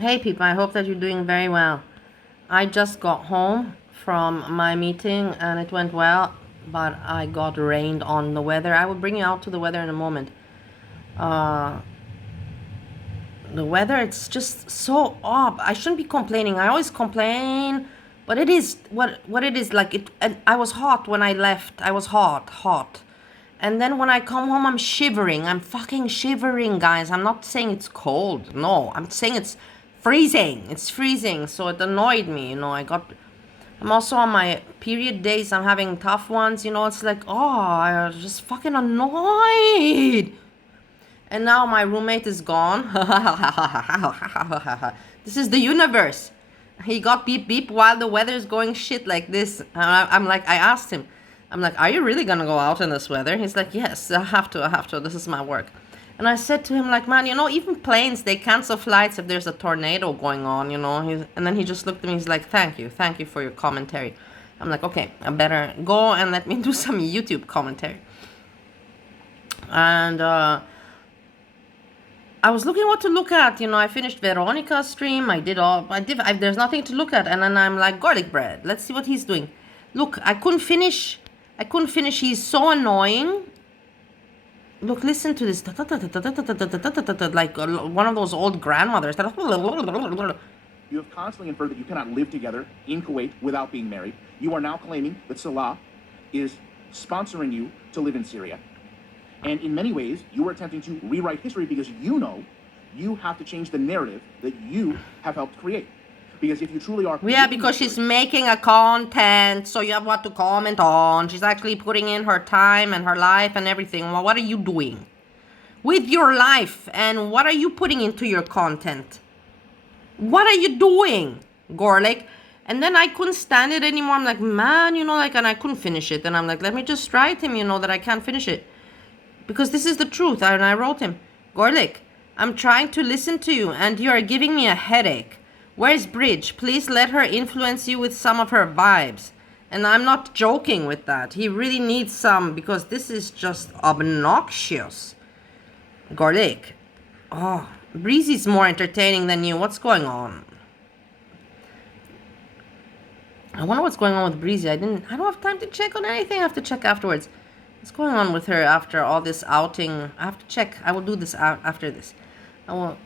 Hey people, I hope that you're doing very well. I just got home from my meeting and it went well, but I got rained on. The weather. I will bring you out to the weather in a moment. Uh, the weather, it's just so off. I shouldn't be complaining. I always complain, but it is what it is. Like it. And I was hot when I left. I was hot. And then when I come home, I'm shivering. I'm fucking shivering, guys. I'm not saying it's cold. No, I'm saying it's freezing. It's freezing. So it annoyed me. I'm also on my period days. I'm having tough ones. It's like, oh, I'm just fucking annoyed. And now my roommate is gone. This is the universe. He got beep beep while the weather's going shit like this. I'm like, I asked him, I'm like, are you really gonna go out in this weather? He's like, yes, I have to. This is my work. And I said to him, like, man, even planes, they cancel flights if there's a tornado going on, And then he just looked at me, he's like, thank you for your commentary. I'm like, okay, I better go and let me do some YouTube commentary. And I was looking what to look at. I finished Veronica's stream. There's nothing to look at. And then I'm like, Gorlicbread. Let's see what he's doing. Look, I couldn't finish. He's so annoying. Look, listen to this. Like one of those old grandmothers. You have constantly inferred that you cannot live together in Kuwait without being married. You are now claiming that Salah is sponsoring you to live in Syria. And in many ways, you are attempting to rewrite history because you know you have to change the narrative that you have helped create. Because if you truly are... Yeah, because she's making a content, so you have what to comment on. She's actually putting in her time and her life and everything. Well, what are you doing with your life? And what are you putting into your content? What are you doing, Gorlick? And then I couldn't stand it anymore. I'm like, man, and I couldn't finish it. And I'm like, let me just write him, that I can't finish it. Because this is the truth. And I wrote him, Gorlick, I'm trying to listen to you and you are giving me a headache. Where's Bridge? Please let her influence you with some of her vibes. And I'm not joking with that. He really needs some because this is just obnoxious. Gorlick. Oh, Breezy's more entertaining than you. What's going on? I wonder what's going on with Breezy. I don't have time to check on anything. I have to check afterwards. What's going on with her after all this outing? I have to check. I will do this after this. I will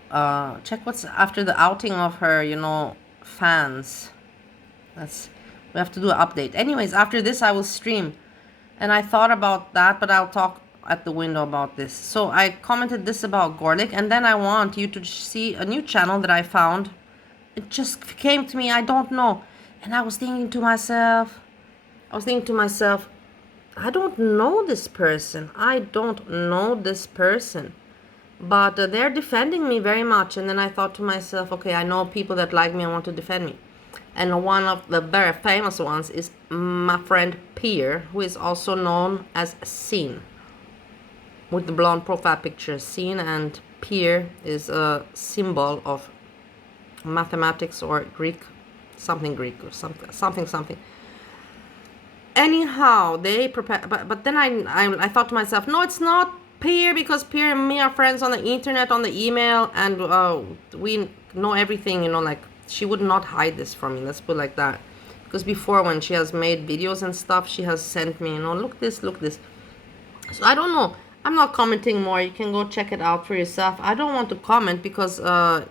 check what's after the outing of her, fans. We have to do an update. Anyways, after this I will stream. And I thought about that, but I'll talk at the window about this. So I commented this about Gorlick, and then I want you to see a new channel that I found. It just came to me, I don't know. And I was thinking to myself, I don't know this person. But they're defending me very much. And then I thought to myself, okay, I know people that like me and want to defend me. And one of the very famous ones is my friend Pierre, who is also known as Scene. With the blonde profile picture, Scene, and Pierre is a symbol of mathematics or Greek, something something. Anyhow, they prepare, but then I thought to myself, no, it's not Pierre, because Pierre and me are friends on the internet, on the email, and we know everything, like she would not hide this from me, let's put it like that. Because before, when she has made videos and stuff, she has sent me, look this. So I don't know. I'm not commenting more. You can go check it out for yourself. I don't want to comment because there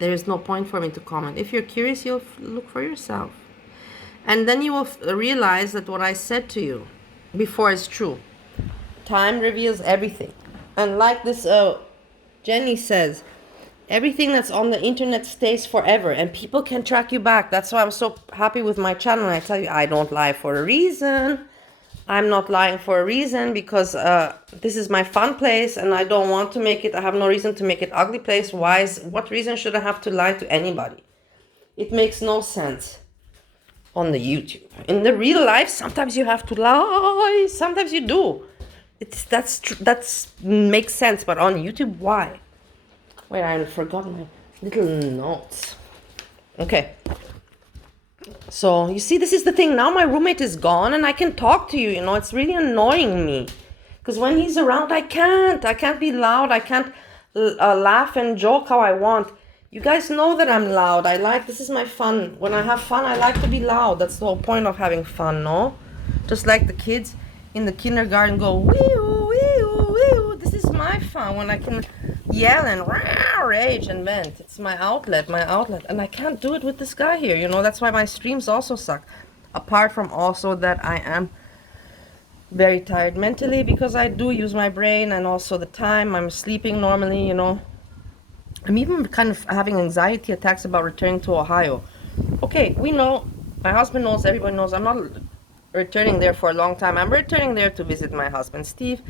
is no point for me to comment. If you're curious, you'll look for yourself. And then you will realize that what I said to you before is true. Time reveals everything. And like this Jenny says, everything that's on the internet stays forever. And people can track you back. That's why I'm so happy with my channel. I tell you, I don't lie for a reason. I'm not lying for a reason because this is my fun place. And I don't want to make it, I have no reason to make it ugly place. What reason should I have to lie to anybody? It makes no sense. On the YouTube. In the real life, sometimes you have to lie. Sometimes you do. That's makes sense. But on YouTube, why? Wait, I forgot my little notes. Okay. So you see, this is the thing. Now my roommate is gone, and I can talk to you. It's really annoying me, because when he's around, I can't be loud. I can't laugh and joke how I want. You guys know that I'm loud. This is my fun. When I have fun, I like to be loud. That's the whole point of having fun, no? Just like the kids in the kindergarten go, wee-oo, wee-oo, wee-oo. This is my fun when I can yell and rage and vent. It's my outlet. And I can't do it with this guy here, you know? That's why my streams also suck. Apart from also that I am very tired mentally because I do use my brain and also the time. I'm sleeping normally, you know? I'm even kind of having anxiety attacks about returning to Ohio. Okay, we know, my husband knows, everybody knows, I'm not returning there for a long time. I'm returning there to visit my husband, Steve,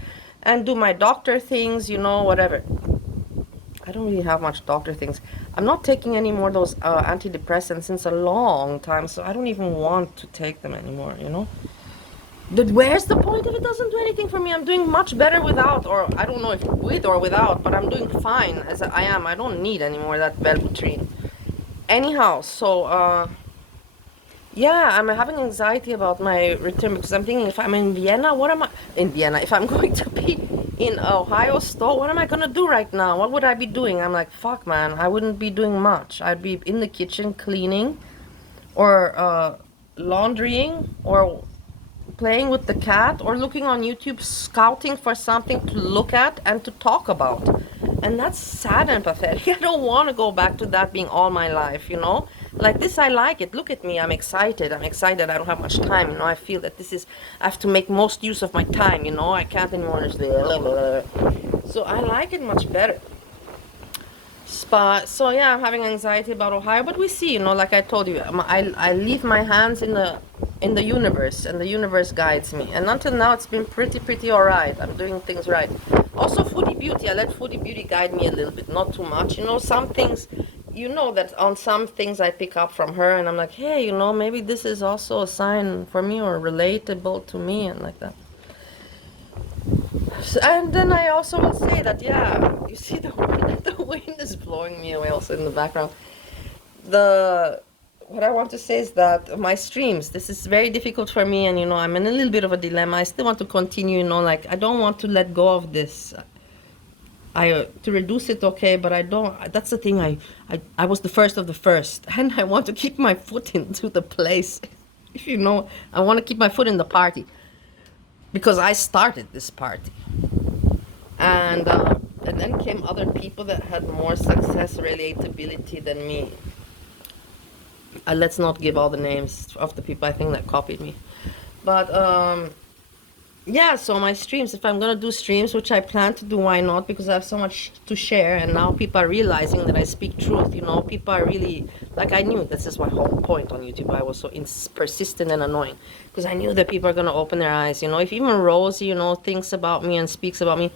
and do my doctor things, you know, whatever. I don't really have much doctor things. I'm not taking any more of those antidepressants since a long time, so I don't even want to take them anymore, you know? Where's the point if it doesn't do anything for me? I'm doing much better without, or I don't know if with or without, but I'm doing fine as I am. I don't need any more of that Velbutrine. Anyhow, so, yeah, I'm having anxiety about my return because I'm thinking if I'm in Vienna, if I'm going to be in Ohio store, what am I going to do right now? What would I be doing? I'm like, fuck, man, I wouldn't be doing much. I'd be in the kitchen cleaning or laundrying or playing with the cat or looking on YouTube, scouting for something to look at and to talk about. And that's sad and pathetic. I don't want to go back to that being all my life, you know? Like this, I like it. Look at me. I'm excited. I don't have much time, you know? I feel that I have to make most use of my time, you know? I can't anymore just blah, blah, blah. So I like it much better. So yeah, I'm having anxiety about Ohio, but we see, you know, like I told you, I leave my hands in the universe, and the universe guides me. And until now, it's been pretty all right. I'm doing things right. Also, Foodie Beauty, I let Foodie Beauty guide me a little bit, not too much. You know, some things, you know that on some things I pick up from her, and I'm like, hey, you know, maybe this is also a sign for me or relatable to me, and like that. And then I also will say that, yeah, you see the wind is blowing me away also in the background. What I want to say is that my streams, this is very difficult for me, and you know, I'm in a little bit of a dilemma. I still want to continue, you know, like I don't want to let go of this. To reduce it, okay, but I don't, that's the thing, I was the first of the first, and I want to keep my foot into the place. If you know, I want to keep my foot in the party. Because I started this party, and then came other people that had more success relatability than me. Let's not give all the names of the people I think that copied me, but yeah. So my streams, if I'm gonna do streams, which I plan to do, why not? Because I have so much to share, and now people are realizing that I speak truth. You know, people are really like I knew. This is my whole point on YouTube. I was so persistent and annoying because I knew that people are gonna open their eyes. You know, if even Rosie, you know, thinks about me and speaks about me,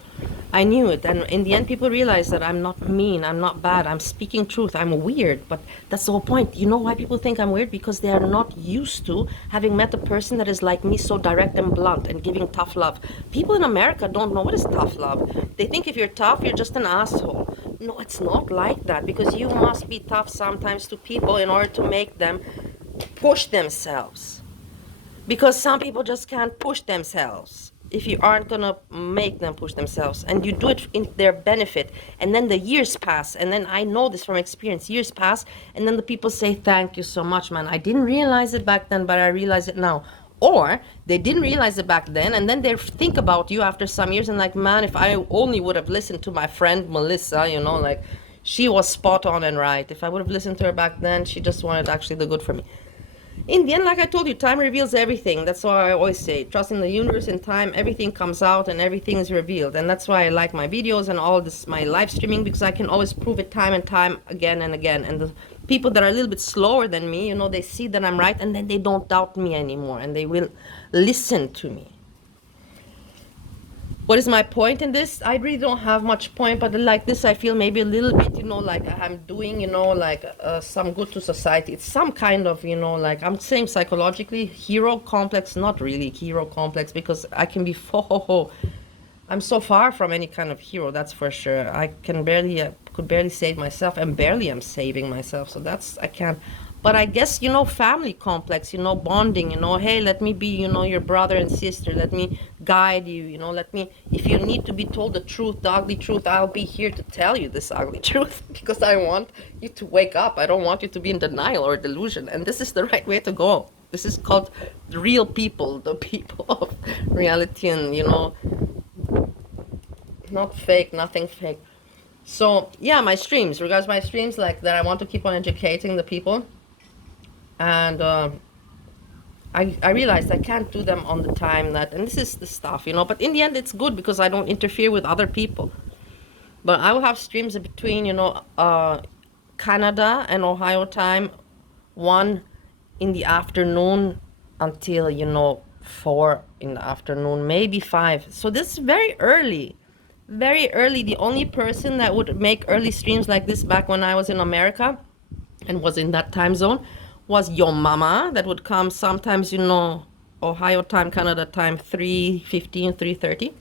I knew it. And in the end, people realize that I'm not mean, I'm not bad, I'm speaking truth, I'm weird. But that's the whole point. You know why people think I'm weird? Because they are not used to having met a person that is like me, so direct and blunt and giving tough love. People in America don't know what is tough love. They think if you're tough, you're just an asshole. No, it's not like that, because you must be tough sometimes to people in order to make them push themselves. Because some people just can't push themselves if you aren't gonna make them push themselves, and you do it in their benefit, and then the years pass, and then I know this from experience, years pass, and then the people say, thank you so much, man, I didn't realize it back then, but I realize it now. Or they didn't realize it back then, and then they think about you after some years and like, man, if I only would have listened to my friend Melissa, you know, like she was spot on and right. If I would have listened to her back then, she just wanted actually the good for me. In the end, like I told you, time reveals everything. That's why I always say, trust in the universe and time, everything comes out and everything is revealed. And that's why I like my videos and all this, my live streaming, because I can always prove it time and time again and again. And the people that are a little bit slower than me, you know, they see that I'm right, and then they don't doubt me anymore, and they will listen to me. What is my point in this? I really don't have much point, but like this, I feel maybe a little bit, you know, like I'm doing, you know, like some good to society. It's some kind of, you know, like I'm saying psychologically, hero complex, not really hero complex, because I can be, I'm so far from any kind of hero, that's for sure. I can barely, could barely save myself, and barely am saving myself. So that's, I can't But I guess, family complex, bonding, hey, let me be, your brother and sister. Let me guide you, let me, if you need to be told the truth, the ugly truth, I'll be here to tell you this ugly truth because I want you to wake up. I don't want you to be in denial or delusion. And this is the right way to go. This is called the real people, the people of reality and, not fake, nothing fake. So, yeah, my streams, regards my streams, like that I want to keep on educating the people. And I realized I can't do them on the time that, and this is the stuff, but in the end it's good because I don't interfere with other people. But I will have streams in between, Canada and Ohio time, 1 in the afternoon until, 4 in the afternoon, maybe 5. So this is very early. Very early. The only person that would make early streams like this back when I was in America and was in that time zone was your mama that would come sometimes, Ohio time, Canada time, 3:15, 3:30.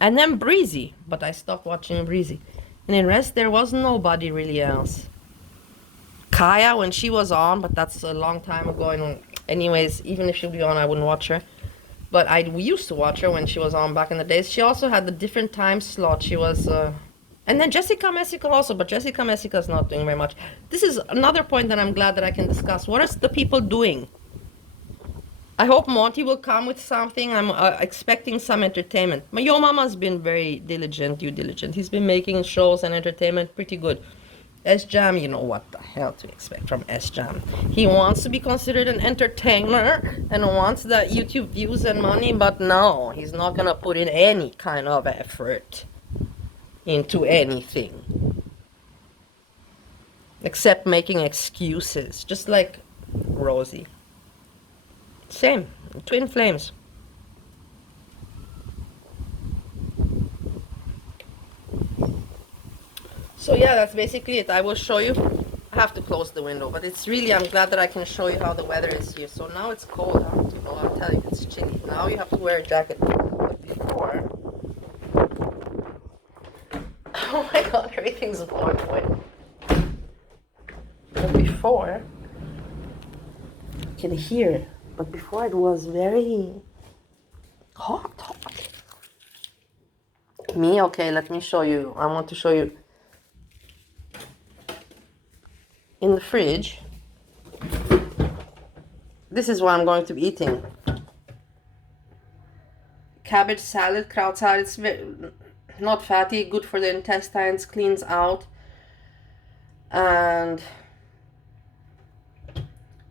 And then Breezy, but I stopped watching Breezy. And in rest, there was nobody really else. Kaya, when she was on, but that's a long time ago. And anyways, even if she'll be on, I wouldn't watch her. But we used to watch her when she was on back in the days. She also had the different time slot. She was... and then Jessica Messica also, but Jessica Messica is not doing very much. This is another point that I'm glad that I can discuss. What are the people doing? I hope Monty will come with something. I'm expecting some entertainment. My Yo Mama's been very diligent, due diligent. He's been making shows and entertainment pretty good. S-Jam, you know what the hell to expect from S-Jam. He wants to be considered an entertainer and wants the YouTube views and money, but no, he's not going to put in any kind of effort into anything except making excuses, just like Rosie. Same, twin flames. So yeah, that's basically it. I will show you. I have to close the window, but it's really, I'm glad that I can show you how the weather is here. So now it's cold out, I'll tell you, it's chilly. Now you have to wear a jacket. But before, oh my god, everything's blown away. But before, you can hear, but before it was very hot. Me? Okay, let me show you. I want to show you. In the fridge, this is what I'm going to be eating. Cabbage salad, kraut salad. It's not fatty, good for the intestines, cleans out. And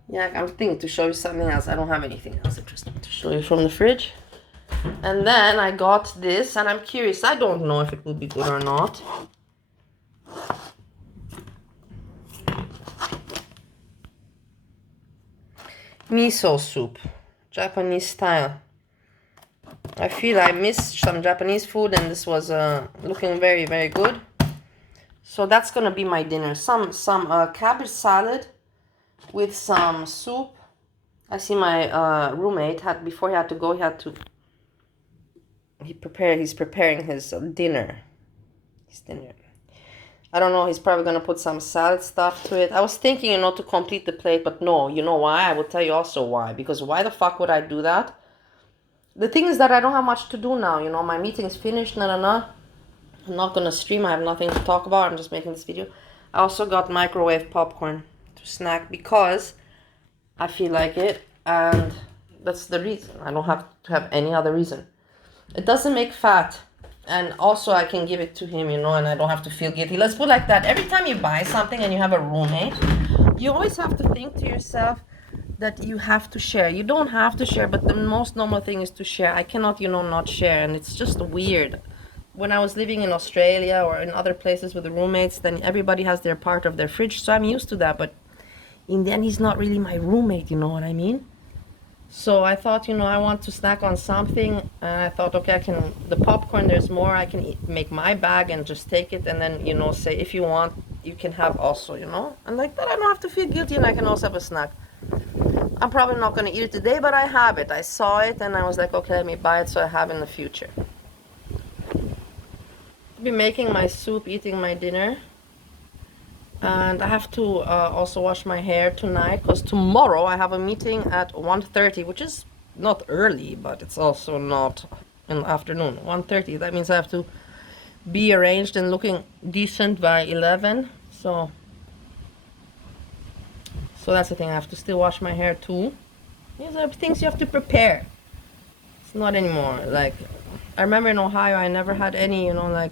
yeah, I'm thinking to show you something else. I don't have anything else interesting to show you from the fridge. And then I got this, and I'm curious. I don't know if it will be good or not. Miso soup, Japanese style. I feel I missed some Japanese food, and this was looking very, very good. So that's gonna be my dinner. Some cabbage salad with some soup. I see my roommate before he had to go. He's preparing his dinner. I don't know, he's probably going to put some salad stuff to it. I was thinking, to complete the plate, but no. You know why? I will tell you also why. Because why the fuck would I do that? The thing is that I don't have much to do now, My meeting's finished, I'm not going to stream. I have nothing to talk about. I'm just making this video. I also got microwave popcorn to snack because I feel like it. And that's the reason. I don't have to have any other reason. It doesn't make fat. And also I can give it to him, and I don't have to feel guilty. Let's put it like that. Every time you buy something and you have a roommate, you always have to think to yourself that you have to share. You don't have to share, but the most normal thing is to share. I cannot, not share, and it's just weird. When I was living in Australia or in other places with the roommates, then everybody has their part of their fridge, so I'm used to that. But in the end, he's not really my roommate, you know what I mean? So I thought, I want to snack on something, and I thought, okay, the popcorn, there's more, I can make my bag and just take it, and then, say, if you want, you can have also, and like that, I don't have to feel guilty, and I can also have a snack. I'm probably not going to eat it today, but I have it. I saw it, and I was like, okay, let me buy it so I have it in the future. I'll be making my soup, eating my dinner. And I have to also wash my hair tonight because tomorrow I have a meeting at 1:30, which is not early, but it's also not in the afternoon. 1:30, that means I have to be arranged and looking decent by 11. So that's the thing. I have to still wash my hair too. These are things you have to prepare. It's not anymore. Like, I remember in Ohio, I never had any, like,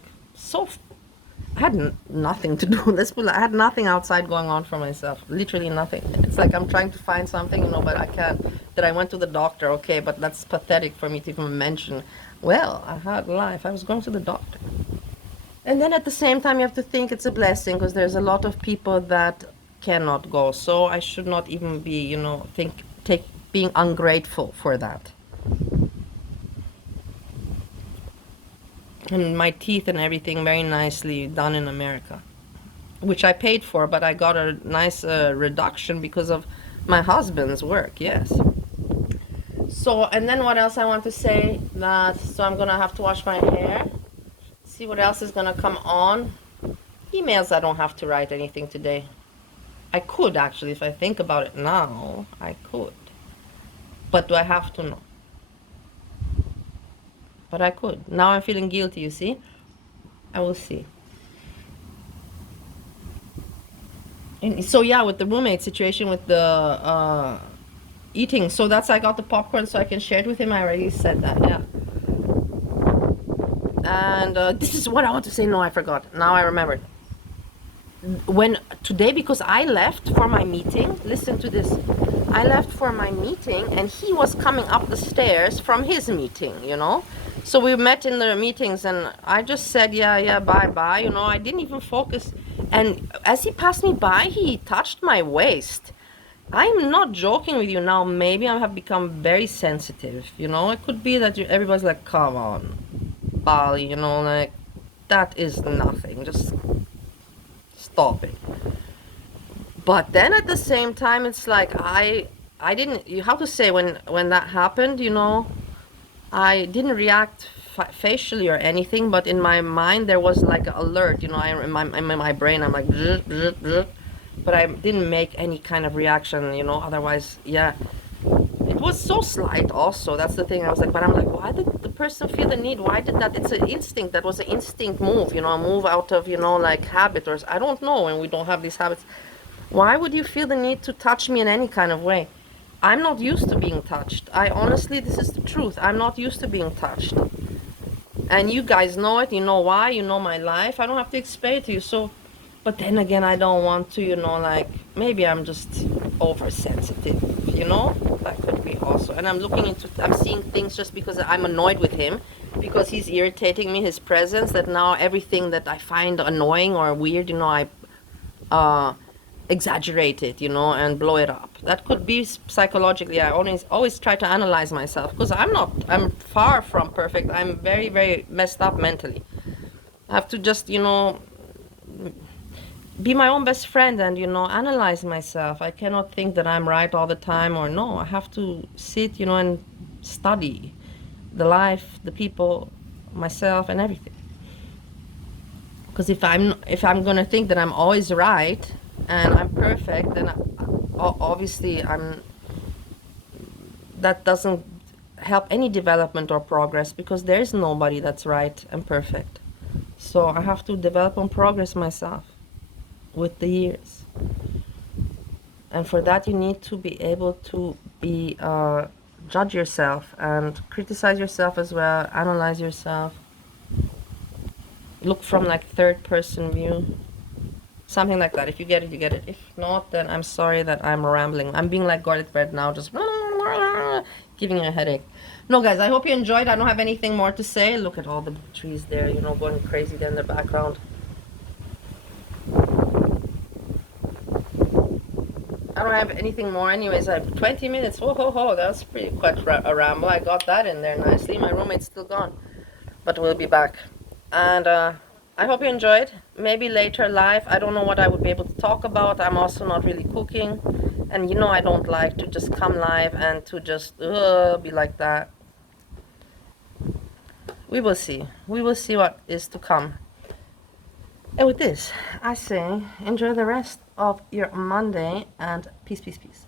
I had nothing to do. Let's put it, I had nothing outside going on for myself. Literally nothing. It's like I'm trying to find something, but I can't. That I went to the doctor, okay, but that's pathetic for me to even mention. Well, I had life. I was going to the doctor. And then at the same time, you have to think it's a blessing because there's a lot of people that cannot go. So I should not even be, being ungrateful for that. And my teeth and everything very nicely done in America, which I paid for, but I got a nice reduction because of my husband's work, yes. So, and then what else I want to say, so I'm gonna have to wash my hair, see what else is gonna come on. Emails, I don't have to write anything today. I could actually, if I think about it now, I could. But do I have to? No. But I could. Now I'm feeling guilty, you see? I will see. And so yeah, with the roommate situation, with the eating, so that's, I got the popcorn so I can share it with him. I already said that, yeah. And this is what I want to say. No, I forgot. Now I remembered. Today, because I left for my meeting, listen to this. I left for my meeting and he was coming up the stairs from his meeting, So we met in the meetings and I just said, yeah, bye, I didn't even focus. And as he passed me by, he touched my waist. I'm not joking with you now. Maybe I have become very sensitive, It could be that everybody's like, come on, Bali, like, that is nothing. Just stop it. But then at the same time, it's like I didn't, you have to say, when that happened, I didn't react facially or anything, but in my mind there was like an alert, in my brain I'm like bzz, bzz, bzz, but I didn't make any kind of reaction, otherwise, yeah, it was so slight also. That's the thing. I was like, but I'm like, why did the person feel the need? Why did that? It's an instinct. That was an instinct move, a move out of, like habit, or I don't know, and we don't have these habits. Why would you feel the need to touch me in any kind of way? I'm not used to being touched. I honestly, this is the truth. I'm not used to being touched. And you guys know it. You know why. You know my life. I don't have to explain it to you. So, but then again, I don't want to, like, maybe I'm just oversensitive, That could be also. And I'm seeing things just because I'm annoyed with him, because he's irritating me, his presence, that now everything that I find annoying or weird, I exaggerate it, and blow it up. That could be psychologically. I always try to analyze myself, because I'm far from perfect. I'm very, very messed up mentally. I have to just, be my own best friend and, analyze myself. I cannot think that I'm right all the time, or no. I have to sit, and study the life, the people, myself, and everything. Because if I'm gonna think that I'm always right and I'm perfect, then obviously that doesn't help any development or progress, because there is nobody that's right and perfect. So I have to develop and progress myself with the years. And for that, you need to be able to be judge yourself and criticize yourself as well, analyze yourself, look from like third person view, something like that. If you get it, you get it. If not, then I'm sorry that I'm rambling. I'm being like Gorlicbread now, just giving you a headache. No, guys, I hope you enjoyed. I don't have anything more to say. Look at all the trees there, going crazy there in the background. I don't have anything more anyways. I have 20 minutes. Ho, ho, ho. That's pretty quite a ramble. I got that in there nicely. My roommate's still gone, but we'll be back. And I hope you enjoyed. Maybe later live. I don't know what I would be able to talk about. I'm also not really cooking. And I don't like to just come live and to just be like that. We will see. We will see what is to come. And with this, I say enjoy the rest of your Monday and peace, peace, peace.